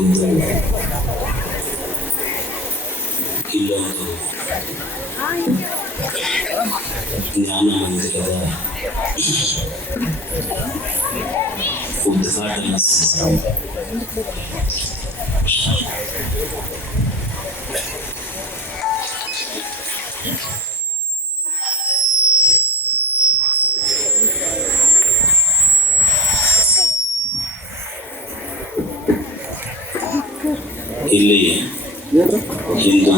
ಇಂದು ಇಲ್ಲೊಂದು ಜ್ಞಾನ ಮಂದಿರದ ಉದ್ಘಾಟನಾ ಸಮಾರಂಭ ಇಲ್ಲಿ ಹಿಂದೂ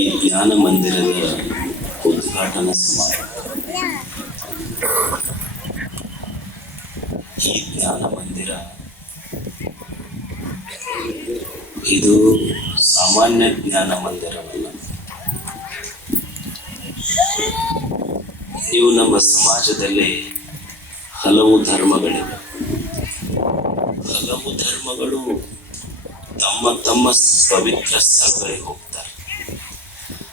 ಈ ಜ್ಞಾನ ಮಂದಿರದ ಉದ್ಘಾಟನಾ ಸಮಾರಂಭ. ಈ ಜ್ಞಾನ ಮಂದಿರ. ಇದು ಸಾಮಾನ್ಯ ಜ್ಞಾನ ಮಂದಿರವಲ್ಲ. ನೀವು ನಮ್ಮ ಸಮಾಜದಲ್ಲಿ ಹಲವು ಧರ್ಮಗಳಿವೆ. ಹಲವು ಧರ್ಮಗಳು ತಮ್ಮ ತಮ್ಮ ಪವಿತ್ರ ಸ್ಥಳಗಳಿಗೆ ಹೋಗ್ತಾರೆ.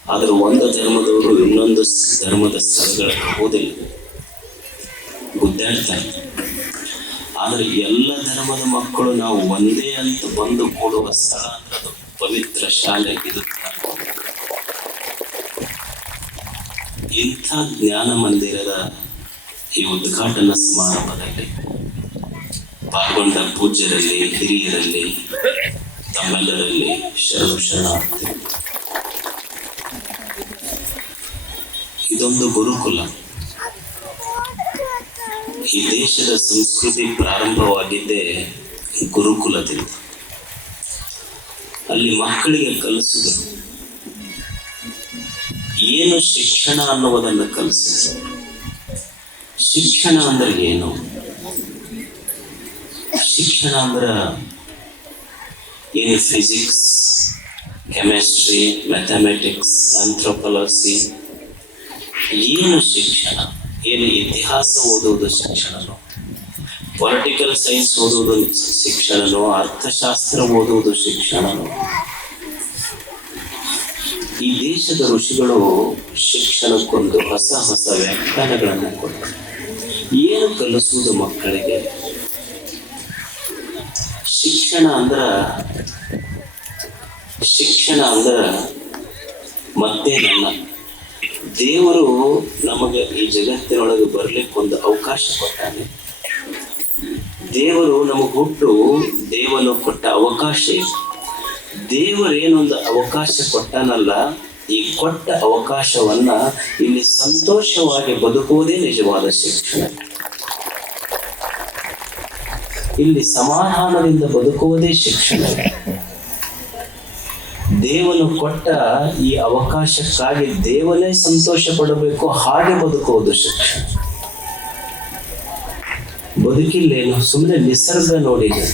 ಆದ್ರೆ ಒಂದು ಧರ್ಮದವರು ಇನ್ನೊಂದು ಧರ್ಮದ ಸ್ಥಳಗಳಿಗೆ ಹೋದಿಲ್ಲ ಗುದ್ದಾಡ್ತಾರೆ ಆದ್ರೆ ಎಲ್ಲ ಧರ್ಮದ ಮಕ್ಕಳು ನಾವು ಒಂದೇ ಅಂತ ಬಂದು ಕೂಡುವ ಸ್ಥಳ ಅಂದ್ರೆ ಅದು ಪವಿತ್ರ ಶಾಲೆ ಇದು. ಇಂಥ ಜ್ಞಾನ ಮಂದಿರದ ಈ ಉದ್ಘಾಟನಾ ಸಮಾರಂಭದಲ್ಲಿ ಪಾಲ್ಗೊಂಡ ಪೂಜ್ಯರಲ್ಲಿ, ಹಿರಿಯರಲ್ಲಿ ತಮ್ಮೆಲ್ಲರಲ್ಲಿ ಶರಣು ಇದೊಂದು ಗುರುಕುಲ. ಈ ದೇಶದ ಸಂಸ್ಕೃತಿ ಪ್ರಾರಂಭವಾಗಿದ್ದೇ ಗುರುಕುಲದಿಂದ. ಅಲ್ಲಿ ಮಕ್ಕಳಿಗೆ ಕಲಿಸಿದರು. ಏನು ಶಿಕ್ಷಣ ಅನ್ನುವುದನ್ನು ಕಲಿಸಿದರು. ಶಿಕ್ಷಣ ಅಂದ್ರೆ ಏನು? ಶಿಕ್ಷಣ ಅಂದ್ರೆ ಏನು ಫಿಸಿಕ್ಸ್ ಕೆಮಿಸ್ಟ್ರಿ ಮ್ಯಾಥಮೆಟಿಕ್ಸ್ ಆಂಥ್ರೋಪಾಲಜಿ ಏನು ಶಿಕ್ಷಣ? ಏನು ಇತಿಹಾಸ ಓದುವುದು ಶಿಕ್ಷಣನೋ? ಪೊಲಿಟಿಕಲ್ ಸೈನ್ಸ್ ಓದುವುದು ಶಿಕ್ಷಣನೋ? ಅರ್ಥಶಾಸ್ತ್ರ ಓದುವುದು ಶಿಕ್ಷಣನೋ? ಈ ದೇಶದ ಋಷಿಗಳು ಶಿಕ್ಷಣಕ್ಕೊಂದು ಹೊಸ ಹೊಸ ವ್ಯಾಖ್ಯಾನಗಳನ್ನು ಕೊಟ್ಟರು. ಏನು ಕಲಿಸುವುದು ಮಕ್ಕಳಿಗೆ? ಶಿಕ್ಷಣ ಅಂದ್ರ ಶಿಕ್ಷಣ ಅಂದ್ರ ಮತ್ತೇನಲ್ಲ ದೇವರು ನಮಗೆ ಈ ಜಗತ್ತಿನೊಳಗೆ ಬರ್ಲಿಕ್ಕೆ ಒಂದು ಅವಕಾಶ ಕೊಟ್ಟಾನೆ. ದೇವರು ನಮಗೆ ಹುಟ್ಟು, ದೇವನು ಕೊಟ್ಟ ಅವಕಾಶ ದೇವರೇನೊಂದು ಅವಕಾಶ ಕೊಟ್ಟಾನಲ್ಲ, ಈ ಕೊಟ್ಟ ಅವಕಾಶವನ್ನ ಇಲ್ಲಿ ಸಂತೋಷವಾಗಿ ಬದುಕುವುದೇ ನಿಜವಾದ ಶಿಕ್ಷಣ. ಇಲ್ಲಿ ಸಮಾಧಾನದಿಂದ ಬದುಕುವುದೇ ಶಿಕ್ಷಣ. ದೇವನು ಕೊಟ್ಟ ಈ ಅವಕಾಶಕ್ಕಾಗಿ ದೇವನೇ ಸಂತೋಷ ಪಡಬೇಕು, ಹಾಗೆ ಬದುಕುವುದು ಶಿಕ್ಷಣ. ಬದುಕಿಲ್ಲೇನು? ಸುಮ್ಮನೆ ನಿಸರ್ಗ ನೋಡಿದೆ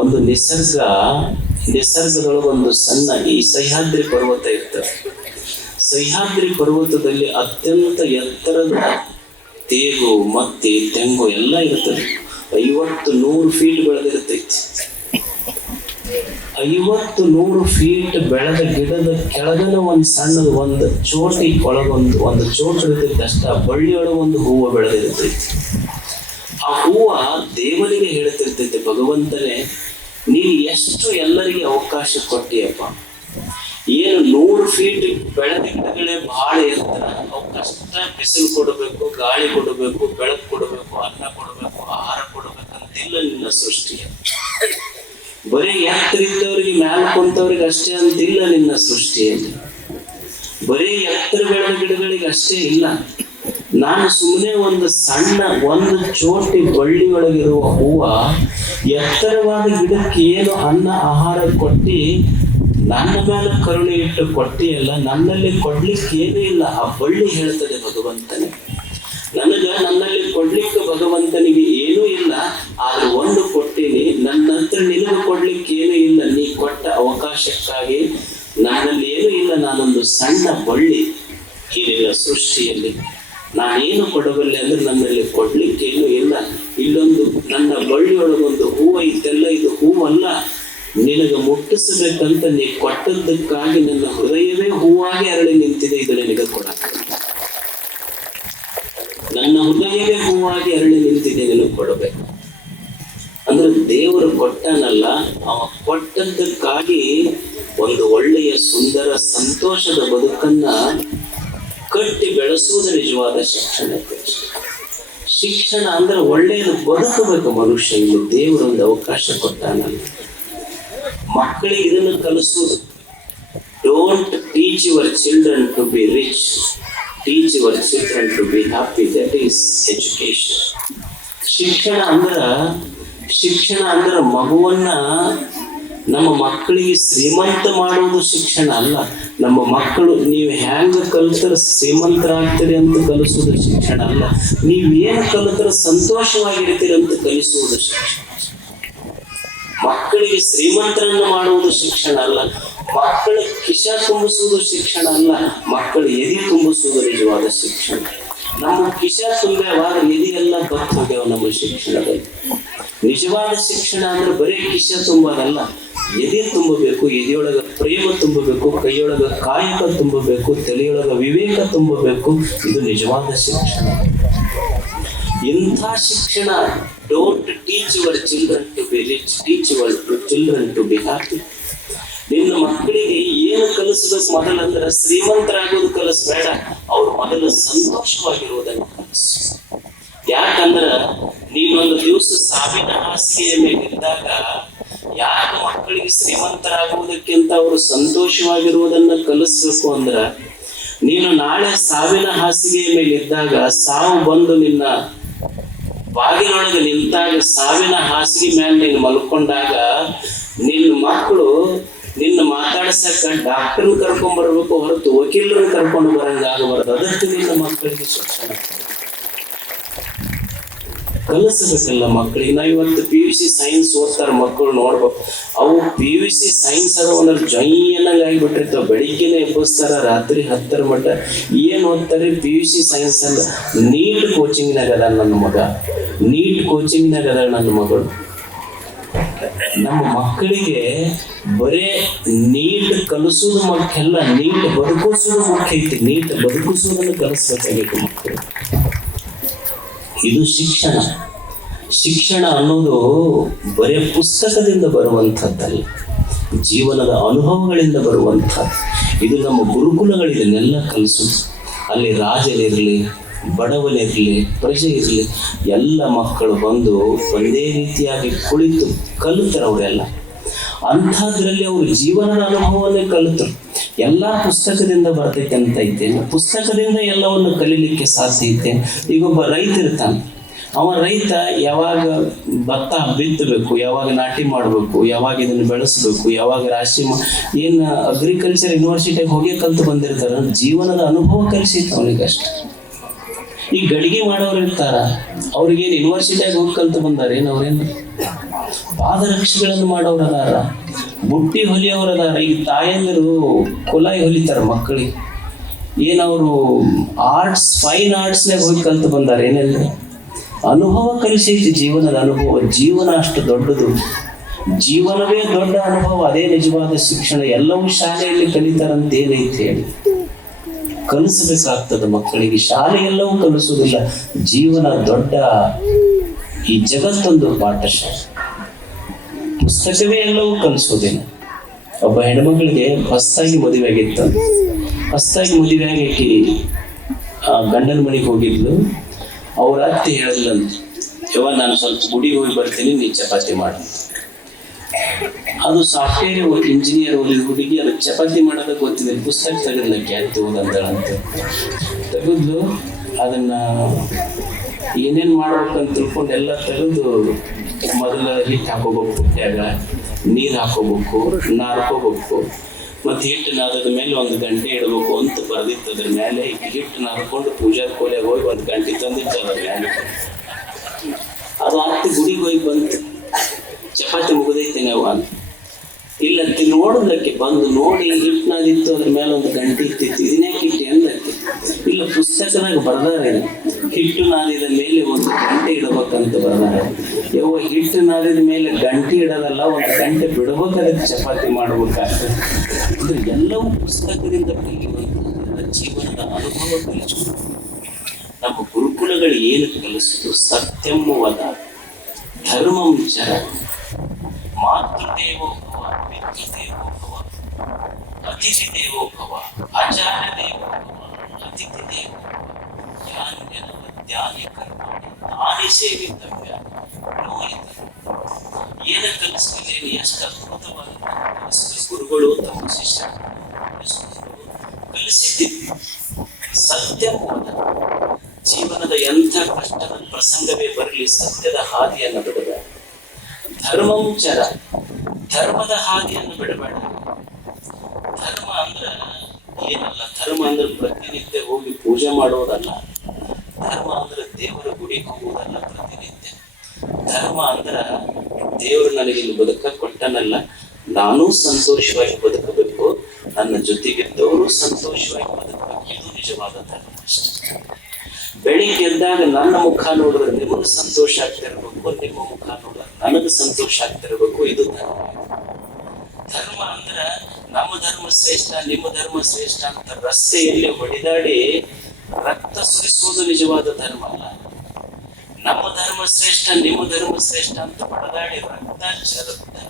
ಒಂದು ನಿಸರ್ಗ ನಿಸರ್ಗದೊಳಗೊಂದು ಸಣ್ಣ ಈ ಸಹ್ಯಾದ್ರಿ ಪರ್ವತ ಇರ್ತದೆ. ಸಹ್ಯಾದ್ರಿ ಪರ್ವತದಲ್ಲಿ ಅತ್ಯಂತ ಎತ್ತರದ ತೇಗು, ಮತ್ತೆ ತೆಂಗು ಎಲ್ಲ ಇರ್ತದೆ. ಐವತ್ತು ನೂರು ಫೀಟ್ ಬೆಳೆದಿರ್ತೈತಿ. ಐವತ್ತು ನೂರು ಫೀಟ್ ಬೆಳೆದ ಗಿಡದ ಕೆಳಗನ ಒಂದು ಸಣ್ಣದ ಒಂದು ಚೋಟಿ ಒಳಗೊಂದು ಒಂದು ಚೋಟ ಇರ್ತೈತಿ ಅಷ್ಟ. ಬಳ್ಳಿಯೊಳಗ ಒಂದು ಹೂವು ಬೆಳೆದಿರ್ತೈತಿ. ಆ ಹೂವ ದೇವರಿಗೆ ಹೇಳ್ತಿರ್ತೈತಿ, ಭಗವಂತನೇ, ನೀನು ಎಷ್ಟು ಎಲ್ಲರಿಗೆ ಅವಕಾಶ ಕೊಟ್ಟಿಯಪ್ಪ. ಏನು ನೂರು ಫೀಟ್ ಬೆಳೆದ ಗಿಡಗಳೇ ಬಹಳ ಇರ್ತಾರ ಅವಕಾಶ ಬಿಸಿಲು ಕೊಡಬೇಕು, ಗಾಳಿ ಕೊಡಬೇಕು, ಬೆಳಕು ಕೊಡಬೇಕು, ಅನ್ನ ಕೊಡಬೇಕು. ಕೊಡಬೇಕು ಸೃಷ್ಟಿ. ಬರೀ ಎತ್ತರ ಇದ್ದವರಿಗೆ ಮ್ಯಾಲ ಕುಂತವ್ರಿಗೆ ಅಷ್ಟೇ ಅಂತಿಲ್ಲ ನಿನ್ನ ಸೃಷ್ಟಿಯಲ್ಲಿ ಬರೀ ಎತ್ತರ ಬೆಳೆದ ಗಿಡಗಳಿಗೆ ಅಷ್ಟೇ ಇಲ್ಲ. ನಾನು ಸುಮ್ಮನೆ ಒಂದು ಸಣ್ಣ, ಒಂದು ಚೋಟಿ ಬಳ್ಳಿ ಒಳಗಿರುವ ಹೂವ ಎತ್ತರವಾದ ಗಿಡಕ್ಕೆ ಏನು ಅನ್ನ, ಆಹಾರ ಕೊಟ್ಟಿ, ನನ್ನ ಮೇಲೆ ಕರುಣೆ ಇಟ್ಟು ಕೊಟ್ಟಿಯಲ್ಲ, ನನ್ನಲ್ಲಿ ಕೊಡ್ಲಿಕ್ಕೆ ಏನೂ ಇಲ್ಲ, ಆ ಬಳ್ಳಿ ಹೇಳ್ತದೆ ಭಗವಂತನೇ. ನನಗ ನನ್ನಲ್ಲಿ ಕೊಡ್ಲಿಕ್ಕೆ ಭಗವಂತನಿಗೆ ಏನೂ ಇಲ್ಲ ಆದ್ರೆ ಒಂದು ಕೊಟ್ಟೀನಿ ನನ್ನ ಹತ್ರ ನಿನಗೆ ಕೊಡ್ಲಿಕ್ಕೆ ಏನೂ ಇಲ್ಲ. ನೀ ಕೊಟ್ಟ ಅವಕಾಶಕ್ಕಾಗಿ ನನ್ನಲ್ಲಿ ಏನೂ ಇಲ್ಲ. ನಾನೊಂದು ಸಣ್ಣ ಬಳ್ಳಿ ನಿನ್ನ ಸೃಷ್ಟಿಯಲ್ಲಿ. ನಾನೇನು ಕೊಡಬಲ್ಲೆ ಅಂದ್ರೆ ನನ್ನಲ್ಲಿ ಕೊಡ್ಲಿಕ್ಕೆ ಏನೂ ಇಲ್ಲ. ಇಲ್ಲೊಂದು ನನ್ನ ಬಳ್ಳಿಯೊಳಗೊಂದು ಹೂವು ಇತ್ತೆಲ್ಲ ಇದು ಹೂವಲ್ಲ. ನಿನಗೆ ಮುಟ್ಟಿಸಬೇಕಂತ ನೀ ಕೊಟ್ಟದ್ದಕ್ಕಾಗಿ ನನ್ನ ಹೃದಯವೇ ಹೂವಾಗಿ ಅರಳಿ ನಿಂತಿದೆ. ಇದು ನಿನಗೆ ಕೊಡಕ್ಕೆ ನನ್ನ ಹೃದಯವೇ ಹೂವಾಗಿ ಅರಳಿ ನಿಂತಿದೆ. ನಿನಗೆ ಕೊಡಬೇಕು. ಕೊಟ್ಟನಲ್ಲ, ಅವ ಕೊಟ್ಟದ್ದಕ್ಕಾಗಿ ಒಂದು ಒಳ್ಳೆಯ ಸುಂದರ ಸಂತೋಷದ ಬದುಕನ್ನ ಕಟ್ಟಿ ಬೆಳೆಸುವುದು ನಿಜವಾದ ಶಿಕ್ಷಣ. ಶಿಕ್ಷಣ ಅಂದ್ರೆ ಒಳ್ಳೆಯದು, ಬದುಕಬೇಕು ಮನುಷ್ಯ ಇಲ್ಲಿ ದೇವರೊಂದು ಅವಕಾಶ ಕೊಟ್ಟಾನಲ್ಲ. ಮಕ್ಕಳಿಗೆ ಇದನ್ನು ಕಲಿಸುವುದು. Don't teach your children to be rich teach your children to be happy that is education ಶಿಕ್ಷಣ ಅಂದ್ರ ಶಿಕ್ಷಣ ಅಂದ್ರೆ ಮಗುವನ್ನ ನಮ್ಮ ಮಕ್ಕಳಿಗೆ ಶ್ರೀಮಂತ ಮಾಡುವುದು ಶಿಕ್ಷಣ ಅಲ್ಲ. ನಮ್ಮ ಮಕ್ಕಳು, ನೀವು ಹ್ಯಾಂಗ ಕಲಿತರ ಶ್ರೀಮಂತರಾಗ್ತೀರಿ ಅಂತ ಕಲಿಸುವುದು ಶಿಕ್ಷಣ ಅಲ್ಲ. ನೀವು ಏನು ಕಲಿತರ ಸಂತೋಷವಾಗಿರ್ತೀರಿ ಅಂತ ಕಲಿಸುವುದು ಶಿಕ್ಷಣ. ಮಕ್ಕಳಿಗೆ ಶ್ರೀಮಂತರನ್ನು ಮಾಡುವುದು ಶಿಕ್ಷಣ ಅಲ್ಲ. ಮಕ್ಕಳ ಕಿಶ ತುಂಬಿಸುವುದು ಶಿಕ್ಷಣ ಅಲ್ಲ. ಮಕ್ಕಳ ಎದೆ ತುಂಬಿಸುವುದು ನಿಜವಾದ ಶಿಕ್ಷಣ. ನಮ್ಮ ಕಿಶ ತುಂಬ್ಯಾವಾಗ ಎದೆ ಎಲ್ಲ ಹೋಗ್ಯಾವ ನಮ್ಮ ಶಿಕ್ಷಣದಲ್ಲಿ. ನಿಜವಾದ ಶಿಕ್ಷಣ ಅಂದ್ರೆ ಬರೀ ಕಿಶ ತುಂಬಾರಲ್ಲ ಎದೆ ತುಂಬಬೇಕು, ಎದೆಯೊಳಗ ಪ್ರೇಮ ತುಂಬಬೇಕು, ಕೈಯೊಳಗ ಕಾಯಕ ತುಂಬಬೇಕು, ತಲೆಯೊಳಗ ವಿವೇಕ ತುಂಬಬೇಕು, ಇದು ನಿಜವಾದ ಶಿಕ್ಷಣ. ಇಂಥ ಶಿಕ್ಷಣ don't teach your children to be rich teach your children to be happy ನಿನ್ನ ಮಕ್ಕಳಿಗೆ ಏನು ಕಲಿಸ್ಬೇಕು ಮೊದಲಂದ್ರೆ ಶ್ರೀಮಂತರಾಗೋದು ಕಲಿಸ್ಬೇಡ. ಅವ್ರು ಮೊದಲು ಸಂತೋಷವಾಗಿರುವುದನ್ನು ಕಲಿಸು. ಯಾಕಂದ್ರ ನೀನೊಂದು ದಿವಸ ಸಾವಿನ ಹಾಸಿಗೆಯ ಮೇಲಿದ್ದಾಗ ಯಾರು ಮಕ್ಕಳಿಗೆ ಶ್ರೀಮಂತರಾಗುವುದಕ್ಕಿಂತ ಅವರು ಸಂತೋಷವಾಗಿರುವುದನ್ನ ಕಲಿಸ್ಬೇಕು ಅಂದ್ರ, ನೀನು ನಾಳೆ ಸಾವಿನ ಹಾಸಿಗೆಯ ಮೇಲೆ ಇದ್ದಾಗ ಸಾವು ಬಂದು ನಿನ್ನ ಬಾಗಿಲೊಳಗೆ ನಿಂತಾಗ ಸಾವಿನ ಹಾಸಿಗೆ ಮೇಲೆ ನೀನು ಮಲ್ಕೊಂಡಾಗ ನಿನ್ನ ಮಕ್ಕಳು ನಿನ್ನ ಮಾತಾಡ್ಸಕ್ಕ ಡಾಕ್ಟರ್ ಕರ್ಕೊಂಡ್ ಬರ್ಬೇಕು ಹೊರತು ವಕೀಲರನ್ನ ಕರ್ಕೊಂಡು ಬರಂಗ ಆಗಬಾರ್ದು ಅದಕ್ಕೆ ನಿನ್ನ ಮಕ್ಕಳಿಗೆ ಶಿಕ್ಷಣ ಕಲಿಸ್ಬೇಕಲ್ಲ ಮಕ್ಕಳಿಗೆ ನಾವು ಇವತ್ತು ಪಿ ಯು ಸಿ ಸೈನ್ಸ್ ಓದ್ತಾರೆ ಮಕ್ಕಳು ನೋಡ್ಬೇಕು. ಅವು ಪಿ ಯು ಸಿ ಸೈನ್ಸ್ ಅದ ಜೈನ್ ಜೊಯ್ಯನಾಗ ಆಗಿಬಿಟ್ಟಿರ್ತಾವ. ಬೆಳಿಗ್ಗೆನೆ ಎಬ್ಬಿಸ್ತಾರ, ರಾತ್ರಿ ಹತ್ತರ ಮಟ್ಟ ಏನ್ ಓದ್ತಾರೆ ಪಿ ಯು ಸಿ ಸೈನ್ಸ್ ಅಲ್ಲ ನೀಟ್ ಕೋಚಿಂಗ್ನಾಗ ಅದ ನನ್ನ ಮಗ. ನೀಟ್ ಕೋಚಿಂಗ್ನಾಗ ಅದ ನನ್ನ ಮಗಳು. ನಮ್ಮ ಮಕ್ಕಳಿಗೆ ಬರೇ ನೀಟ್ ಕಲಿಸೋದು ಮಕ್ಕಳ ನೀಟ್ ಬದುಕಿಸೋದು ಮುಖ್ಯ ಐತಿ. ನೀಟ್ ಬದುಕಿಸೋದನ್ನು ಕಲಿಸ್ಬೇಕಾಗಿತ್ತು ಮಕ್ಕಳು ಇದು ಶಿಕ್ಷಣ. ಶಿಕ್ಷಣ ಅನ್ನೋದು ಬರೇ ಪುಸ್ತಕದಿಂದ ಬರುವಂಥದ್ದಲ್ಲ. ಜೀವನದ ಅನುಭವಗಳಿಂದ ಬರುವಂಥದ್ದು. ಇದು ನಮ್ಮ ಗುರುಕುಲಗಳಿದನ್ನೆಲ್ಲ ಕಲಿಸು ಅಲ್ಲಿ ರಾಜನಿರಲಿ ಬಡವನಿರಲಿ ಪ್ರಜೆ ಇರಲಿ ಎಲ್ಲ ಮಕ್ಕಳು ಬಂದು ಒಂದೇ ರೀತಿಯಾಗಿ ಕುಳಿತು ಕಲಿತರು ಅವರೆಲ್ಲ. ಅಂಥದ್ರಲ್ಲಿ ಅವರು ಜೀವನದ ಅನುಭವವನ್ನೇ ಕಲಿತರು. ಎಲ್ಲ ಪುಸ್ತಕದಿಂದ ಬರ್ತೈತೆ ಐತೆ. ಪುಸ್ತಕದಿಂದ ಎಲ್ಲವನ್ನು ಕಲೀಲಿಕ್ಕೆ ಸಾಧ್ಯ ಐತೆ. ಈಗ ಒಬ್ಬ ರೈತ ಇರ್ತಾನೆ. ಅವ ರೈತ ಯಾವಾಗ ಭತ್ತ ಬಿತ್ತಬೇಕು, ಯಾವಾಗ ನಾಟಿ ಮಾಡಬೇಕು, ಯಾವಾಗ ಇದನ್ನು ಬೆಳೆಸಬೇಕು, ಯಾವಾಗ ರಾಶಿ ಏನು ಅಗ್ರಿಕಲ್ಚರ್ ಯೂನಿವರ್ಸಿಟಿಗೆ ಹೋಗಿ ಕಲ್ತು ಬಂದಿರ್ತಾರ, ಜೀವನದ ಅನುಭವ ಕಲಿಸಿತ್ತು ಅವನಿಗೆ ಅಷ್ಟೆ. ಈ ಗಡಿಗೆ ಮಾಡೋರು ಇರ್ತಾರ. ಅವ್ರಿಗೇನು ಯೂನಿವರ್ಸಿಟಿಯಾಗ ಹೋಗಿ ಕಲ್ತು ಬಂದಾರ ಏನು ಅವ್ರೇನು? ಪಾದರಕ್ಷೆಗಳನ್ನು ಮಾಡೋರು ಅದಾರ. ಬುಟ್ಟಿ ಹೊಲಿಯವರದಾರ ಈಗ ತಾಯಂದಿರು ಕುಲಾಯಿ ಹೊಲಿತಾರೆ ಮಕ್ಕಳಿಗೆ. ಏನವರು ಆರ್ಟ್ಸ್ ಫೈನ್ ಆರ್ಟ್ಸ್ನಾಗ ಹೋಗಿ ಕಲ್ತು ಬಂದಾರೆ, ಏನೆಲ್ಲ. ಅನುಭವ ಕಲಿಸೈತಿ ಜೀವನದ ಅನುಭವ. ಜೀವನ ಅಷ್ಟು ದೊಡ್ಡದು. ಜೀವನವೇ ದೊಡ್ಡ ಅನುಭವ, ಅದೇ ನಿಜವಾದ ಶಿಕ್ಷಣ. ಎಲ್ಲವೂ ಶಾಲೆಯಲ್ಲಿ ಕಲಿತಾರಂತ ಏನೈತಿ ಹೇಳಿ. ಕಲಿಸಬೇಕಾಗ್ತದೆ ಮಕ್ಕಳಿಗೆ. ಶಾಲೆ ಎಲ್ಲವೂ ಕಲಿಸುವುದಿಲ್ಲ ಜೀವನ ದೊಡ್ಡ ಈ ಜಗತ್ತೊಂದು ಪಾಠಶಾಲೆ. ಪುಸ್ತಕವೇ ಎಲ್ಲವೂ ಕಲಿಸೋದಿಲ್ಲ ಒಬ್ಬ ಹೆಣ್ಮಗಳಿಗೆ ಹೊಸ್ತಾಗಿ ಮದುವೆ ಆಗಿತ್ತು. ಹೊಸ್ತಾಗಿ ಮದುವೆ ಆಗಿ ಆ ಗಂಡನ ಮನೆಗೆ ಹೋಗಿದ್ಲು. ಅವ್ರ ಅತ್ತೆ ಹೇಳಿದ್ಲಂತ ಯಾವ ನಾನು ಸ್ವಲ್ಪ ಗುಡಿ ಹೋಗಿ ಬರ್ತೀನಿ ನೀ ಚಪಾತಿ ಮಾಡು. ಅದು ಸಾಫ್ಟ್ವೇರ್ ಇಂಜಿನಿಯರ್ ಓದಿದ ಹುಡುಗಿ, ಅದು ಚಪಾತಿ ಮಾಡೋದಕ್ಕೆ ಗೊತ್ತಿದೆ, ಪುಸ್ತಕ ತೆಗೆದ್ಲಕ್ಕೆ ಆಯ್ತು ಓದಂದಳಂತ ತೆಗೆದ್ಲು, ಅದನ್ನ ಏನೇನ್ ಮಾಡ್ಬೇಕಂತ ತಿಳ್ಕೊಂಡು ಎಲ್ಲ ತೆಗೆದು ಮೊದಲ ಹಿಟ್ಟು ಹಾಕೋಬೇಕು ನೀರು ಹಾಕೋಬೇಕು ನಾರ್ಕೋಬೇಕು ಮತ್ತು ಹಿಟ್ಟು ನಾದದ ಮೇಲೆ ಒಂದು ಗಂಟೆ ಇಡಬೇಕು ಅಂತ ಬರೆದಿತ್ತು. ಅದ್ರ ಮೇಲೆ ಹಿಟ್ಟು ನಾದ್ಕೊಂಡು ಪೂಜಾ ಕೋಲಿಯಾಗ ಹೋಗಿ ಒಂದು ಗಂಟೆ ತಂದಿತ್ತು ಅದ್ರ ಮೇಲೆ. ಅದು ಹತ್ತಿ ಗುಡಿಗೆ ಹೋಗಿ ಬಂತು. ಚಪಾತಿ ಮುಗಿದೈತೆ ನಾವು ಅಂತ ಇಲ್ಲ ಅತ್ತಿ ನೋಡೋದಕ್ಕೆ ಬಂದು ನೋಡಿ ಹಿಟ್ಟು ನಾದಿತ್ತು, ಅದ್ರ ಮೇಲೆ ಒಂದು ಗಂಟೆ ಇತ್ತಿತ್ತು ಇದನ್ನೇ ಕಿಟ್ಟಿ ಎಂದಕ್ಕೆ ಇಲ್ಲ ಪುಸ್ತಕನಾಗಿ ಬರ್ದಾರೆ ಹಿಟ್ಟು ನಾದಿದ ಮೇಲೆ ಒಂದು ಗಂಟೆ ಇಡಬೇಕಂತ ಬರ್ದಾರೆ ಯಾವ ಹಿಟ್ಟು ನಾದಿದ ಮೇಲೆ ಗಂಟೆ ಇಡೋದಲ್ಲ, ಒಂದು ಗಂಟೆ ಬಿಡಬೇಕಾದ್ರೆ ಚಪಾತಿ ಮಾಡ್ಬೇಕಾಗ್ತದೆ. ಇದು ಎಲ್ಲವೂ ಪುಸ್ತಕದಿಂದ ಜೀವನದ ಅನುಭವ ಕಲಿಸ ನಮ್ಮ ಗುರುಕುಲಗಳು ಏನು ಕಲಿಸಿದ್ರು ಸತ್ಯಂ ವದ ಧರ್ಮಂ ಚರ ಮಾತೃದೇವೋ ಭವ ಪಿತೃದೇವೋ ಭವ ಅತಿಥಿ ದೇವೋ ಭವ ಆಚಾರ್ಯ ದೇವೋ ಭವ. ದೇವೋ ಭವ ಧ್ಯಾನ ಕರ್ಮಾಣಿ ನಾನೇ ಸೇರಿದ್ದವ್ಯ ಏನ ಕಲಿಸಿದ್ದೇನೆ ಎಷ್ಟು ಅದ್ಭುತವಾದ ಗುರುಗಳು ತಮ್ಮ ಶಿಷ್ಯರು ಕಲಿಸಿದ್ದೀವಿ ಸತ್ಯವಾದ ಜೀವನದ ಎಂಥ ಕಷ್ಟದ ಪ್ರಸಂಗವೇ ಬರಲಿ, ಸತ್ಯದ ಹಾದಿಯನ್ನು ಬಿಡಬೇಡ ಧರ್ಮಂಚರ ಧರ್ಮದ ಹಾದಿಯನ್ನು ಬಿಡಬೇಡ ಧರ್ಮ ಅಂದ್ರ ಏನಲ್ಲ, ಧರ್ಮ ಅಂದ್ರೆ ಪ್ರತಿನಿತ್ಯ ಹೋಗಿ ಪೂಜೆ ಮಾಡೋದಲ್ಲ, ಧರ್ಮ ಅಂದ್ರೆ ದೇವರ ಗುಡಿ ಹೋಗುವುದಲ್ಲ ಪ್ರತಿನಿತ್ಯ. ಧರ್ಮ ಅಂದ್ರ ದೇವರು ನನಗೆ ಇಲ್ಲಿ ಬದುಕ ಕೊಟ್ಟನಲ್ಲ, ನಾನು ಸಂತೋಷವಾಗಿ ಬದುಕಬೇಕು, ನನ್ನ ಜೊತೆಗಿದ್ದವರು ಸಂತೋಷವಾಗಿ ಬದುಕಬೇಕು, ಇದು ನಿಜವಾದ ಧರ್ಮ ಬೆಳಿಗ್ಗೆ ಎದ್ದಾಗ ನನ್ನ ಮುಖ ನೋಡಿದ್ರೆ ನಿಮಗೂ ಸಂತೋಷ ಆಗ್ತಿರ್ಬೇಕು, ನಿಮ್ಮ ಮುಖ ನೋಡಿದ್ರೆ ನನಗೆ ಸಂತೋಷ ಆಗ್ತಿರ್ಬೇಕು, ಇದು ಧರ್ಮ. ಧರ್ಮ ಅಂದ್ರ ನಮ್ಮ ಧರ್ಮ ಶ್ರೇಷ್ಠ, ನಿಮ್ಮ ಧರ್ಮ ಶ್ರೇಷ್ಠ ಅಂತ ರಸ್ತೆಯಲ್ಲಿ ಹೊಡಿದಾಡಿ ರಕ್ತ ಸುರಿಸುವುದು ನಿಜವಾದ ಧರ್ಮ ಅಲ್ಲ. ನಮ್ಮ ಧರ್ಮ ಶ್ರೇಷ್ಠ, ನಿಮ್ಮ ಧರ್ಮ ಶ್ರೇಷ್ಠ ಅಂತ ಹೊಡೆದಾಡಿ ರಕ್ತ ಚಲ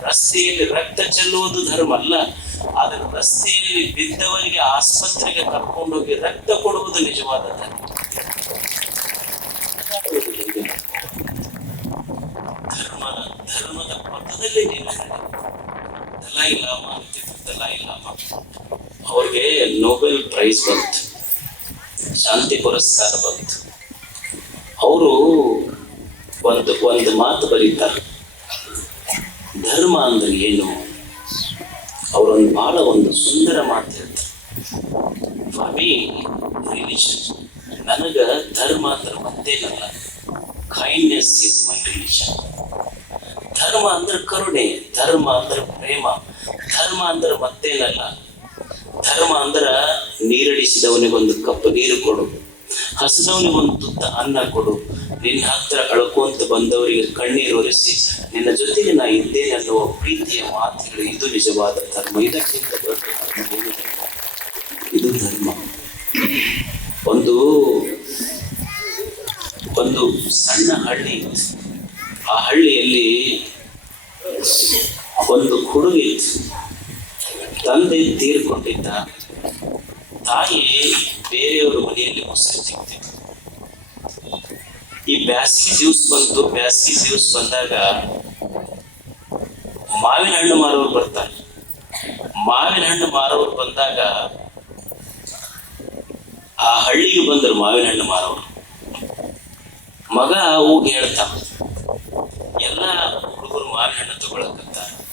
ರಸ್ತೆಯಲ್ಲಿ ರಕ್ತ ಚೆಲ್ಲುವುದು ಧರ್ಮ ಅಲ್ಲ. ಆದ್ರೆ ರಸ್ತೆಯಲ್ಲಿ ಬಿದ್ದವರಿಗೆ ಆಸ್ಪತ್ರೆಗೆ ಕರ್ಕೊಂಡೋಗಿ ರಕ್ತ ಕೊಡುವುದು ನಿಜವಾದ ಧರ್ಮ ಧರ್ಮ ಧರ್ಮದ ಪಥದಲ್ಲಿ ನೀನು ದಲಾಯಿ ಲಾಮ ಅಂತಿದ್ರು ದಲಾಯಿ ಲಾಮ. ಅವ್ರಿಗೆ ನೊಬೆಲ್ ಪ್ರೈಸ್ ಬಂತು, ಶಾಂತಿ ಪುರಸ್ಕಾರ ಬಂತು. ಅವರು ಒಂದು ಒಂದು ಮಾತು ಬರೀತಾರೆ, ಧರ್ಮ ಅಂದ್ರೆ ಏನು? ಅವರೊಂದು ಬಹಳ ಒಂದು ಸುಂದರ ಮಾತು ಹೇಳ್ತಾರೆ. ಫಾರ್ ನನಗ ಧರ್ಮ ಅಂದ್ರೆ ಮತ್ತೇನಲ್ಲ ಕೈಂಡ್ನೆಸ್ ಇಸ್ ಮೈ ರಿಲಿಜನ್ ಧರ್ಮ ಅಂದ್ರೆ ಕರುಣೆ, ಧರ್ಮ ಅಂದ್ರೆ ಪ್ರೇಮ. ಧರ್ಮ ಅಂದ್ರೆ ಮತ್ತೇನಲ್ಲ? ಧರ್ಮ ಅಂದ್ರ ನೀರಡಿಸಿದವನಿಗೊಂದು ಕಪ್ ನೀರು ಕೊಡು. ಹಸಿದವನಿಗೊಂದು ತುತ್ತ ಅನ್ನ ಕೊಡು. ನಿನ್ನ ಹತ್ರ ಅಳ್ಕೊಂತ ಬಂದವರಿಗೆ ಕಣ್ಣೀರು ಒರೆಸಿ, ನಿನ್ನ ಜೊತೆಗೆ ನಾ ಇದ್ದೇನೆ ಅನ್ನುವ ಪ್ರೀತಿಯ ಮಾತುಗಳು ಇದು ನಿಜವಾದ ಧರ್ಮ. ಇದಕ್ಕಿಂತ? ಇದು ಧರ್ಮ. ಒಂದು ಒಂದು ಸಣ್ಣ ಹಳ್ಳಿ. ಆ ಹಳ್ಳಿಯಲ್ಲಿ ಒಂದು ಹುಡುಗಿ. ತಂದೆ ತೀರ್ಕೊಂಡಿದ್ದ ತಾಯಿ ಬೇರೆಯವರ ಮನೆಯಲ್ಲಿ ಮೊಸರು ಈ ಬ್ಯಾಸಿಗೆ ಜ್ಯೂಸ್ ಬಂತು. ಬ್ಯಾಸಿಗೆ ಜ್ಯೂಸ್ ಬಂದಾಗ ಮಾವಿನ ಹಣ್ಣು ಮಾರೋರು ಬರ್ತಾರೆ. ಮಾವಿನ ಹಣ್ಣು ಮಾರೋರು ಬಂದಾಗ ಆ ಹಳ್ಳಿಗೆ ಬಂದರು ಮಾವಿನ ಹಣ್ಣು ಮಾರೋರು. ಮಗ ಹೋಗಿ ಹೇಳ್ತಾನೆ. ಎಲ್ಲ ಹುಡುಗರು ಮಾವಿನ ಹಣ್ಣು ತಗೊಳಕತ್ತಾರ ಓಣೆನ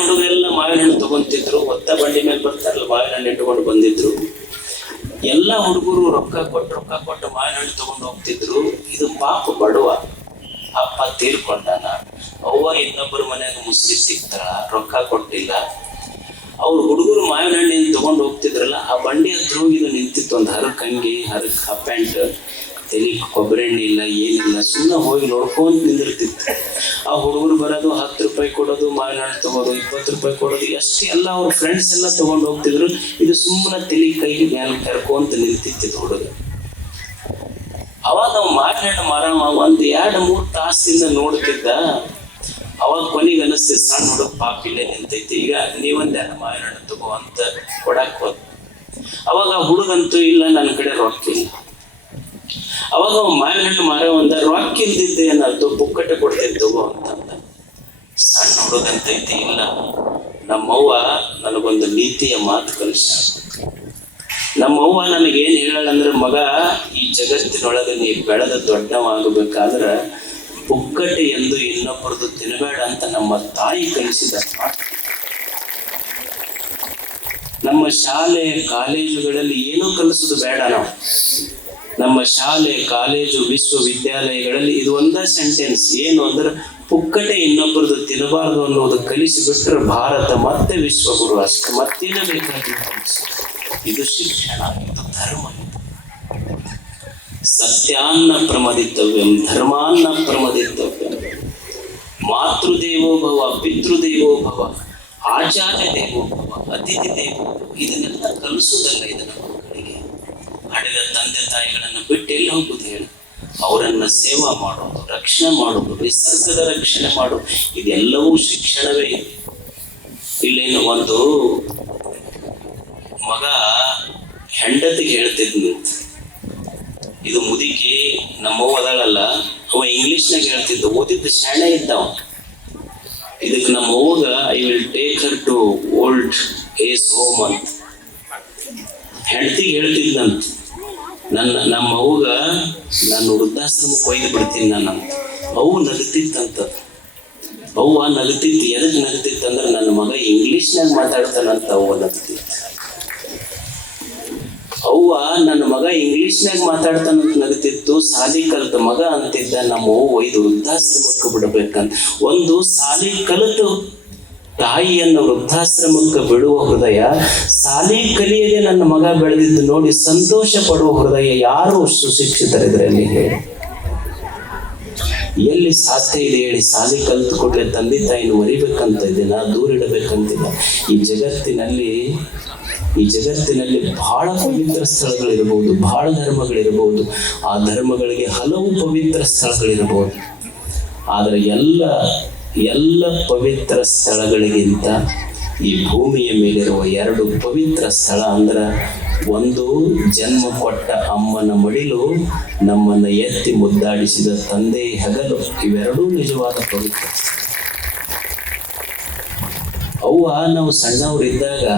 ಹುಡುಗರೆಲ್ಲ ಮಾವಿನ ಹಣ್ಣು ತಗೊಂತಿದ್ರು, ಒತ್ತ ಬಂಡಿ ಮೇಲೆ ಬರ್ತಾರಲ್ಲ ಮಾವಿನ ಹಣ್ಣು ಇಟ್ಕೊಂಡು ಬಂದಿದ್ರು. ಎಲ್ಲ ಹುಡುಗರು ರೊಕ್ಕ ಕೊಟ್ಟು ರೊಕ್ಕ ಕೊಟ್ಟು ಮಾವಿನ ಹಣ್ಣು ತಗೊಂಡು ಹೋಗ್ತಿದ್ರು. ಇದು ಪಾಪ ಬಡವ. ಅಪ್ಪ ತೀರ್ಕೊಂಡಾನ. ಅವ್ವ ಇನ್ನೊಬ್ಬರ ಮನೆಯಾಗ ಮುಸ್ಲಿ ಸಿಗ್ತಾಳ ರೊಕ್ಕ ಕೊಟ್ಟಿಲ್ಲ. ಅವ್ರು ಹುಡುಗರು ಮಾವಿನ ಹಣ್ಣಿನ ತಗೊಂಡು ಹೋಗ್ತಿದ್ರಲ್ಲ, ಆ ಬಂಡಿ ಹತ್ರ ಹೋಗಿ ನಿಂತಿತ್ತು, ಒಂದು ಹರಕ್ ಅಂಗಿ, ಹರಕ್ ಪ್ಯಾಂಟ್. ತಲೆ ಕೊಬ್ಬರಿ ಎಣ್ಣೆ ಇಲ್ಲ ಏನಿಲ್ಲ ಸುಮ್ಮನೆ ಹೋಗಿ ನೋಡ್ಕೊಂಡು ನಿಂದಿರ್ತಿತ್ತು ಆ ಹುಡುಗರು ಬರೋದು ಹತ್ತು ರೂಪಾಯಿ ಕೊಡೋದು ಮಾವಿನ ಹಣ್ಣು ತಗೋದು, ಇಪ್ಪತ್ತು ರೂಪಾಯಿ ಕೊಡೋದು, ಎಷ್ಟು ಎಲ್ಲ ಅವ್ರ ಫ್ರೆಂಡ್ಸ್ ಎಲ್ಲ ತಗೊಂಡು ಹೋಗ್ತಿದ್ರು, ಇದು ಸುಮ್ಮನೆ ತಲೆ ಕೈಗೆ ಮ್ಯಾಲ ಕರ್ಕೊಂತ ನಿಂತಿತ್ತು ಹುಡುಗ. ಅವಾಗ ಅವ ಮಾವಿನ ಹಣ್ಣು ಮಾರವ ಒಂದು ಎರಡು ಮೂರು ತಾಸಿಂದ ನೋಡ್ತಿದ್ದ, ಅವಾಗ ಕೊನೆಗೆ ಅನಿಸ್ತಿ, ಸಣ್ಣ ಹುಡುಗ ಪಾಪ ಇಲ್ಲೇ ನಿಂತೈತಿ, ಈಗ ನೀವೊಂದು ಮಾವಿನ ಹಣ್ಣು ತಗೋ ಅಂತ ಕೊಡಕ್ ಹೋದ. ಅವಾಗ ಹುಡುಗಂತೂ ಇಲ್ಲ ನನ್ನ ಕಡೆ ಇಲ್ಲ. ಅವಾಗ ಅವ ಮಾವಿನ ಹಣ್ಣು ಮಾರವ ಅಂದ ರೊಕ್ಕ ಇಲ್ದಿದ್ದೆ ಅನ್ನೋದು ಪುಕ್ಕಟ್ಟೆ ಕೊಡ್ತಿದ್ದವು ಅಂತಂದ ಸಣ್ಣ ಹುಡುಗಂತೈತಿ ಇಲ್ಲ. ನಮ್ಮವ್ವ ನನಗೊಂದು ನೀತಿಯ ಮಾತು ಕಲಿಸ ನಮ್ಮವ್ವ ನನಗೇನು ಹೇಳಂದ್ರೆ ಮಗ, ಈ ಜಗತ್ತಿನೊಳಗೆ ನೀ ಬೆಳೆದ ದೊಡ್ಡವಾಗಬೇಕಾದ್ರೆ ಪುಕ್ಕಟೆ ಎಂದು ಇನ್ನೊಬ್ಬರದು ತಿನ್ನಬೇಡ ಅಂತ ನಮ್ಮ ತಾಯಿ ಕಲಿಸಿದ ಮಾತು. ನಮ್ಮ ಶಾಲೆ, ಕಾಲೇಜುಗಳಲ್ಲಿ ಏನೂ ಕಲಿಸೋದು ಬೇಡ ನಾವು. ನಮ್ಮ ಶಾಲೆ, ಕಾಲೇಜು, ವಿಶ್ವವಿದ್ಯಾಲಯಗಳಲ್ಲಿ ಇದು ಒಂದ ಸೆಂಟೆನ್ಸ್ ಏನು ಅಂದ್ರೆ ಪುಕ್ಕಟೆ ಇನ್ನೊಬ್ಬರದು ತಿನ್ನಬಾರದು ಅನ್ನೋದು ಕಲಿಸಿಬಿಟ್ರೆ ಭಾರತ ಮತ್ತೆ ವಿಶ್ವಗುರು ಅಷ್ಟೇ. ಮತ್ತೇನೇ ಬೇಕಾಗಿತ್ತು ಇದು ಶಿಕ್ಷಣ ಧರ್ಮ. ಸತ್ಯಾನ್ನ ಪ್ರಮದಿತವ್ಯಂ ಧರ್ಮಾನ್ನ ಪ್ರಮದಿತವ್ಯಂ ಮಾತೃದೇವೋ ಭವ ಪಿತೃದೇವೋ ಭವ ಆಚಾರ್ಯ ದೇವೋ ಭವ ಅತಿಥಿ ದೇವೋ ಇದನ್ನೆಲ್ಲ ಕಲಿಸುವುದಲ್ಲ ಇದನ್ನ. ಹಡೆದ ತಂದೆ ತಾಯಿಗಳನ್ನು ಬಿಟ್ಟು ಎಲ್ಲಿ ಹೋಗುದು ಹೇಳಿ? ಅವರನ್ನ ಸೇವಾ ಮಾಡೋದು ರಕ್ಷಣೆ ಮಾಡೋದು ನಿಸರ್ಗದ ರಕ್ಷಣೆ ಮಾಡೋದು ಇದೆಲ್ಲವೂ ಶಿಕ್ಷಣವೇ. ಇಲ್ಲೇನು ಒಂದು ಮಗ ಹೆಂಡತಿಗೆ ಹೇಳ್ತಿದ್ನು ಇದು ಮುದುಕಿ ನಮ್ಮವ್ವ ಅದಾಳಲ್ಲ, ಅವ ಇಂಗ್ಲಿಷ್ನಾಗ ಹೇಳ್ತಿದ್ದ, ಓದಿದ್ದ ಶಾಣೆ ಇದ್ದಾವ ಇದಕ್ಕೆ ನಮ್ಮ ಓಗ I will take her to old age home ಅಂತ. ಹೆಂಡತಿಗೆ ಹೇಳ್ತಿದ್ನಂತ. ನನ್ನ ನಮ್ಮ ಅವಗ ನಾನು ವೃದ್ಧಾಶ್ರಮಕ್ಕೆ ಒಯ್ದು ಬಿಡ್ತೀನಿ ನಾನು ಅವು ನಗತಿತ್ತಂತ ಅವ್ವ ನಗತಿತ್ತು ಎದಕ್ಕೆ ಅಂದ್ರೆ ನನ್ನ ಮಗ ಇಂಗ್ಲಿಷ್ನಾಗ ಮಾತಾಡ್ತಾನಂತ ಅವ್ವ ನಗತಿತ್ತು ಅವ್ವ ನನ್ನ ಮಗ ಇಂಗ್ಲಿಷ್ನಾಗ ಮಾತಾಡ್ತಾನಂತ ನಲಿತಿತ್ತು ಸಾಲಿ ಕಲಿತ ಮಗ ಅಂತಿದ್ದ ನಮ್ಮ ಒಯ್ದು ವೃದ್ಧಾಶ್ರಮಕ್ಕೆ ಬಿಡ್ಬೇಕಂತ. ಒಂದು ಸಾಲಿ ಕಲಿತು ತಾಯಿಯನ್ನು ವೃದ್ಧಾಶ್ರಮಕ್ಕೆ ಬಿಡುವ ಹೃದಯ ಸಾಲಿ ಕಲಿಯದೆ ನನ್ನ ಮಗ ಬೆಳೆದಿದ್ದು ನೋಡಿ ಸಂತೋಷ ಪಡುವ ಹೃದಯ ಯಾರು ಸುಶಿಕ್ಷಿತರಿದ್ರಲ್ಲಿ ಹೇಳಿ. ಎಲ್ಲಿ ಸಾಧ್ಯ ಇದೆ ಹೇಳಿ ಸಾಲಿ ಕಲ್ತು ತಂದೆ ತಾಯಿನ ಮರಿಬೇಕಂತ ಇದೆನಾ ದೂರ ಇಡಬೇಕಂತಿಲ್ಲ. ಈ ಜಗತ್ತಿನಲ್ಲಿ ಈ ಜಗತ್ತಿನಲ್ಲಿ ಬಹಳ ಪವಿತ್ರ ಸ್ಥಳಗಳಿರಬಹುದು ಬಹಳ ಧರ್ಮಗಳಿರಬಹುದು ಆ ಧರ್ಮಗಳಿಗೆ ಹಲವು ಪವಿತ್ರ ಸ್ಥಳಗಳಿರಬಹುದು ಆದರೆ ಎಲ್ಲ ಎಲ್ಲ ಪವಿತ್ರ ಸ್ಥಳಗಳಿಗಿಂತ ಈ ಭೂಮಿಯ ಮೇಲಿರುವ ಎರಡು ಪವಿತ್ರ ಸ್ಥಳ ಅಂದ್ರೆ ಒಂದು ಜನ್ಮ ಕೊಟ್ಟ ಅಮ್ಮನ ಮಡಿಲು, ನಮ್ಮನ್ನ ಎತ್ತಿ ಮುದ್ದಾಡಿಸಿದ ತಂದೆ ಹಗಲು, ಇವೆರಡೂ ನಿಜವಾದ ಪವಿತ್ರ. ಅವ್ವ, ನಾವು ಸಣ್ಣವರಿದ್ದಾಗ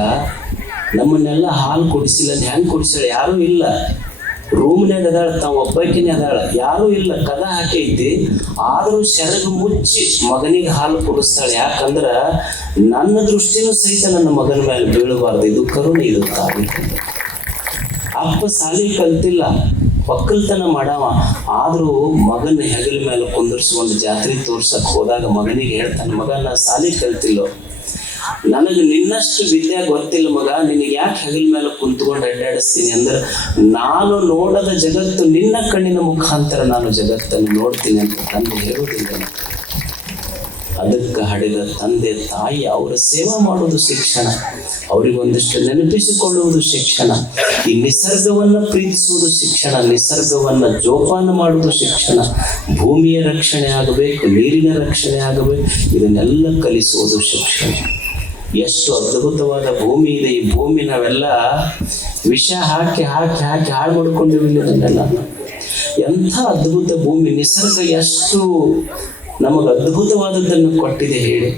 ನಮ್ಮನ್ನೆಲ್ಲ ಹಾಲು ಕುಡಿಸಿಲ್ಲ ಅಂತ ಹೆಂಗೆ ಕುಡಿಸಲ್ಲ, ಯಾರೂ ಇಲ್ಲ. ರೂಮ್ನಾಗ ಅದಾಳ ತಾವ ಒಬ್ಬಾಕಿನೇ ಅದಾಳ, ಯಾರು ಇಲ್ಲ, ಕದ ಹಾಕೈತಿ ಆದರೂ ಸೆರಗು ಮುಚ್ಚಿ ಮಗನಿಗೆ ಹಾಲು ಕುಡಿಸ್ತಾಳೆ. ಯಾಕಂದ್ರ ನನ್ನ ದೃಷ್ಟಿನೂ ಸಹಿತ ನನ್ನ ಮಗನ ಮೇಲೆ ಬೀಳಬಾರ್ದು. ಇದು ಕರುಣೆ, ಇದು ತಾಯಿ. ಅಪ್ಪ ಸಾಲಿ ಕಲ್ತಿಲ್ಲ. ಒಕ್ಕಲ್ತನ ಮಾಡವ. ಆದ್ರೂ ಮಗನ ಹೆಗಲ ಮೇಲೆ ಒಂದು ಜಾತ್ರೆ ತೋರ್ಸಕ್ ಹೋದಾಗ ಮಗನಿಗೆ ಹೇಳ್ತಾನೆ ಮಗನ ಸಾಲಿ ಕಲ್ತಿಲ್ಲೋ. ನನಗೆ ನಿನ್ನಷ್ಟು ವಿದ್ಯೆ ಗೊತ್ತಿಲ್ಲ ಮಗ, ನಿನಗೆ ಯಾಕೆ ಹಗಲ್ ಮೇಲೆ ಕುಂತ್ಕೊಂಡು ಅಡ್ಡಾಡಿಸ್ತೀನಿ ಅಂದ್ರೆ, ನಾನು ನೋಡದ ಜಗತ್ತು ನಿನ್ನ ಕಣ್ಣಿನ ಮುಖಾಂತರ ನಾನು ಜಗತ್ತನ್ನು ನೋಡ್ತೀನಿ ಅಂತ ತಂದೆ ಹೇಳುವುದಿಲ್ಲ ಅದಕ್ಕೆ ಹಡಿದ ತಂದೆ ತಾಯಿ ಅವರ ಸೇವೆ ಮಾಡುವುದು ಶಿಕ್ಷಣ. ಅವರಿಗೊಂದಿಷ್ಟು ನೆನಪಿಸಿಕೊಳ್ಳುವುದು ಶಿಕ್ಷಣ. ಈ ನಿಸರ್ಗವನ್ನ ಪ್ರೀತಿಸುವುದು ಶಿಕ್ಷಣ. ನಿಸರ್ಗವನ್ನ ಜೋಪಾನ ಮಾಡುವುದು ಶಿಕ್ಷಣ. ಭೂಮಿಯ ರಕ್ಷಣೆ ಆಗಬೇಕು, ನೀರಿನ ರಕ್ಷಣೆ ಆಗಬೇಕು, ಇದನ್ನೆಲ್ಲ ಕಲಿಸುವುದು ಶಿಕ್ಷಣ. ಎಷ್ಟು ಅದ್ಭುತವಾದ ಭೂಮಿ ಇದೆ. ಈ ಭೂಮಿ ನಾವೆಲ್ಲ ವಿಷ ಹಾಕಿ ಹಾಕಿ ಹಾಕಿ ಹಾಳು ಮಾಡ್ಕೊಂಡಿವಿಲ್ಲ ಅದನ್ನೆಲ್ಲ ಎಂಥ ಅದ್ಭುತ ಭೂಮಿ, ನಿಸರ್ಗ ಎಷ್ಟು ನಮಗೆ ಅದ್ಭುತವಾದದ್ದನ್ನು ಕೊಟ್ಟಿದೆ ಹೇಳಿ.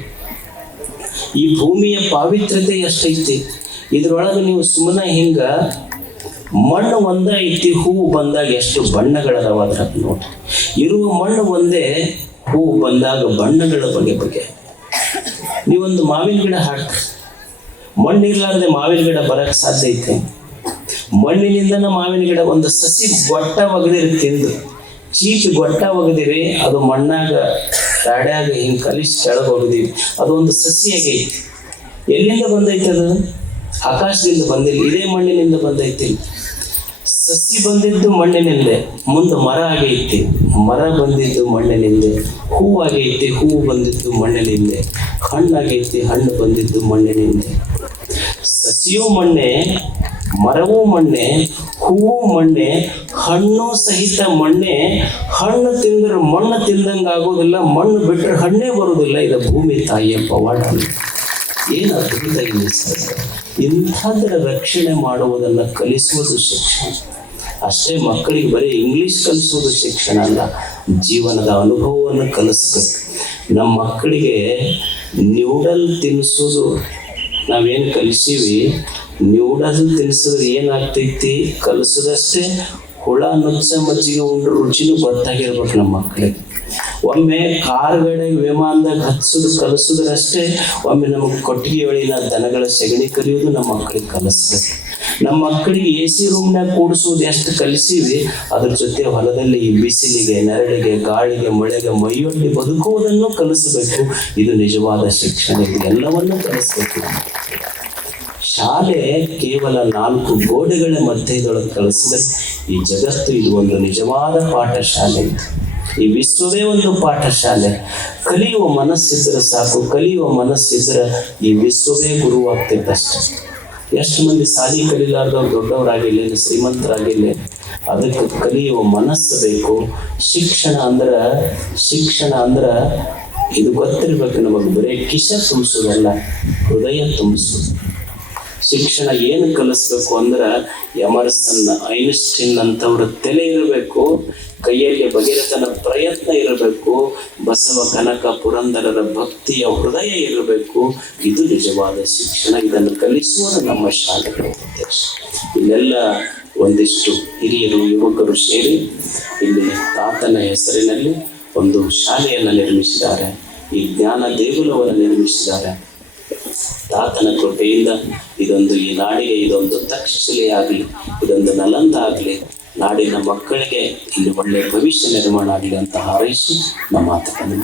ಈ ಭೂಮಿಯ ಪಾವಿತ್ರ್ಯತೆ ಎಷ್ಟೈತಿ. ಇದ್ರೊಳಗೆ ನೀವು ಸುಮ್ಮನೆ ಹಿಂಗ ಮಣ್ಣು ಒಂದ ಐತಿ, ಹೂವು ಬಂದಾಗ ಎಷ್ಟು ಬಣ್ಣಗಳದಾವ ಅದ್ರ ನೋಡಿ ಇರುವ ಮಣ್ಣು ಒಂದೇ, ಹೂವು ಬಂದಾಗ ಬಣ್ಣಗಳ ಬಗೆ ಬಗೆ ನೀವೊಂದು ಮಾವಿನ ಗಿಡ ಹಾಕಿ. ಮಣ್ಣಿರ್ಲಾರ್ದೆ ಮಾವಿನ ಗಿಡ ಬರಕ್ಕೆ ಸಾಧ್ಯ ಐತೆ. ಮಣ್ಣಿನಿಂದನ ಮಾವಿನ ಗಿಡ ಒಂದು ಸಸಿ ಗೊಟ್ಟ ಒಗದಿರ ತಿಂದು. ಚೀಚಿ ಗೊಟ್ಟ ಒಗದಿವೆ ಅದು ಮಣ್ಣಾಗ ಗಾಡ್ಯಾಗ ಹಿಂಗೆ ಕಲಿಸಿ ಕೆಳಗೆ ಹೋಗಿದೀವಿ ಅದು ಒಂದು ಸಸಿಯಾಗಿ ಎಲ್ಲಿಂದ ಬಂದೈತೆ ಅದು? ಆಕಾಶದಿಂದ ಬಂದಿಲ್ಲ. ಇದೇ ಮಣ್ಣಿನಿಂದ ಬಂದೈತಿ ಸಸಿ ಬಂದಿದ್ದು ಮಣ್ಣಿನಿಂದೆ ಮುಂದೆ ಮರ ಆಗೈತಿ ಮರ ಬಂದಿದ್ದು ಮಣ್ಣಿನಿಂದೆ ಹೂ ಆಗೈತಿ ಹೂವು ಬಂದಿದ್ದು ಮಣ್ಣಿನಿಂದೆ ಹಣ್ಣಾಗೈತಿ ಹಣ್ಣು ಬಂದಿದ್ದು ಮಣ್ಣಿನಿಂದೆ ಸಸಿಯೂ ಮಣ್ಣೆ, ಮರವೂ ಮಣ್ಣೆ, ಹೂವು ಮಣ್ಣೆ, ಹಣ್ಣು ಸಹಿತ ಮಣ್ಣೆ. ಹಣ್ಣು ತಿಂದ್ರೆ ಮಣ್ಣು ತಿಂದಂಗ ಆಗೋದಿಲ್ಲ, ಮಣ್ಣು ಬಿಟ್ಟರೆ ಹಣ್ಣೇ ಬರೋದಿಲ್ಲ. ಇದು ಭೂಮಿ ತಾಯಿಯ ಪವಾಡ ಏನು ಅದ್ಭುತ ಸರ್? ಇಂಥದ್ರ ರಕ್ಷಣೆ ಮಾಡುವುದನ್ನು ಕಲಿಸುವುದು ಶಿಕ್ಷಣ. ಅಷ್ಟೇ ಮಕ್ಕಳಿಗೆ ಬರೀ ಇಂಗ್ಲಿಷ್ ಕಲಿಸುವುದು ಶಿಕ್ಷಣ ಅಲ್ಲ, ಜೀವನದ ಅನುಭವವನ್ನು ಕಲಿಸ್ಬೇಕು. ನಮ್ಮ ಮಕ್ಕಳಿಗೆ ನ್ಯೂಡಲ್ ತಿನ್ನಿಸೋದು ನಾವೇನು ಕಲಿಸೀವಿ ನ್ಯೂಡಲ್ ತಿನ್ಸಿದ್ರೆ ಏನಾಗ್ತೈತಿ? ಕಲಿಸೋದಷ್ಟೇ ಹುಳ ನುಚ್ಚ ಮಜ್ಜಿಗೆ ಉಂಡ್ರೆ ರುಚಿನೂ ಗೊತ್ತಾಗಿರ್ಬೇಕು ನಮ್ಮ ಮಕ್ಕಳಿಗೆ. ಒಮ್ಮೆ ಕಾರುಗಡೆ ವಿಮಾನದಾಗ ಹಚ್ಚೋದು ಕಲಿಸೋದ್ರಷ್ಟೇ, ಒಮ್ಮೆ ನಮಗೆ ಕೊಟ್ಟಿಗೆ ಒಳಗಿನ ದನಗಳ ಸೆಗಣಿ ಕಲಿಯೋದು ನಮ್ಮ ಮಕ್ಕಳಿಗೆ ಕಲಿಸ್ತದೆ ನಮ್ಮ ಮಕ್ಕಳಿಗೆ ಎ ಸಿ ರೂಮ್ನಾಗ ಕೂಡಿಸೋದು ಎಷ್ಟು ಕಲಿಸೀವಿ, ಅದ್ರ ಜೊತೆ ಹೊಲದಲ್ಲಿ ಈ ಬಿಸಿಲಿಗೆ, ನೆರಳಿಗೆ, ಗಾಳಿಗೆ, ಮಳೆಗೆ ಮೈಯೊಡ್ಡಿ ಬದುಕುವುದನ್ನು ಕಲಿಸಬೇಕು. ಇದು ನಿಜವಾದ ಶಿಕ್ಷಣ ಇದು ಎಲ್ಲವನ್ನೂ ಕಲಿಸ್ಬೇಕು. ಶಾಲೆ ಕೇವಲ ನಾಲ್ಕು ಗೋಡೆಗಳ ಮಧ್ಯದೊಳಗೆ ಕಲಿಸಿದ್ರೆ ಈ ಜಗತ್ತು ಇದು ಒಂದು ನಿಜವಾದ ಪಾಠಶಾಲೆ. ಈ ವಿಶ್ವವೇ ಒಂದು ಪಾಠಶಾಲೆ. ಕಲಿಯುವ ಮನಸ್ಸಿದ್ರೆ ಸಾಕು, ಕಲಿಯುವ ಮನಸ್ಸಿದ್ರೆ ಈ ವಿಶ್ವವೇ ಅಷ್ಟೇ. ಎಷ್ಟು ಮಂದಿ ಸಾಲಿ ಕಲಿಲಾರ್ದವ್ರು ದೊಡ್ಡವರಾಗಿಲ್ಲ ಶ್ರೀಮಂತರಾಗಿಲ್ಲ. ಅದಕ್ಕೆ ಕಲಿಯುವ ಮನಸ್ಸು ಬೇಕು. ಶಿಕ್ಷಣ ಅಂದ್ರ ಶಿಕ್ಷಣ ಅಂದ್ರ ಇದು ಗೊತ್ತಿರ್ಬೇಕು ನಮಗೆ. ಬರೀ ಕಿಶ ತುಂಬಿಸೋದಲ್ಲ, ಹೃದಯ ತುಂಬಿಸೋದು. ಶಿಕ್ಷಣ ಏನು ಕಲಿಸ್ಬೇಕು ಅಂದ್ರೆ ಎಮರ್ಸನ್ ಐನ್ಸ್ಟೀನ್ ಅಂತವ್ರ ತಲೆ ಇರಬೇಕು, ಕೈಯಲ್ಲಿ ಭಗೀರಥನ ಪ್ರಯತ್ನ ಇರಬೇಕು, ಬಸವ ಕನಕ ಪುರಂದರರ ಭಕ್ತಿಯ ಹೃದಯ ಇರಬೇಕು. ಇದು ನಿಜವಾದ ಶಿಕ್ಷಣ. ಇದನ್ನು ಕಲಿಸುವುದು ನಮ್ಮ ಶಾಲೆಗಳ ಉದ್ದೇಶ. ಇಲ್ಲೆಲ್ಲ ಒಂದಿಷ್ಟು ಹಿರಿಯರು, ಯುವಕರು ಸೇರಿ ಇಲ್ಲಿ ತಾತನ ಹೆಸರಿನಲ್ಲಿ ಒಂದು ಶಾಲೆಯನ್ನು ನಿರ್ಮಿಸಿದ್ದಾರೆ. ಈ ಜ್ಞಾನ ದೇಗುಲವನ್ನು ನಿರ್ಮಿಸಿದ್ದಾರೆ. ತಾತನ ಕೃಪೆಯಿಂದ ಇದೊಂದು ಈ ನಾಡಿಗೆ ಇದೊಂದು ತಕ್ಷಶಿಲೆ ಆಗಲಿ, ಇದೊಂದು ನಲಂದ ಆಗಲಿ, ನಾಡಿನ ಮಕ್ಕಳಿಗೆ ಇಲ್ಲಿ ಒಳ್ಳೆಯ ಭವಿಷ್ಯ ನಿರ್ಮಾಣ ಆಗಲಿ ಅಂತ ಹಾರೈಸಿ ನಮ್ಮ ಮಾತನ್ನು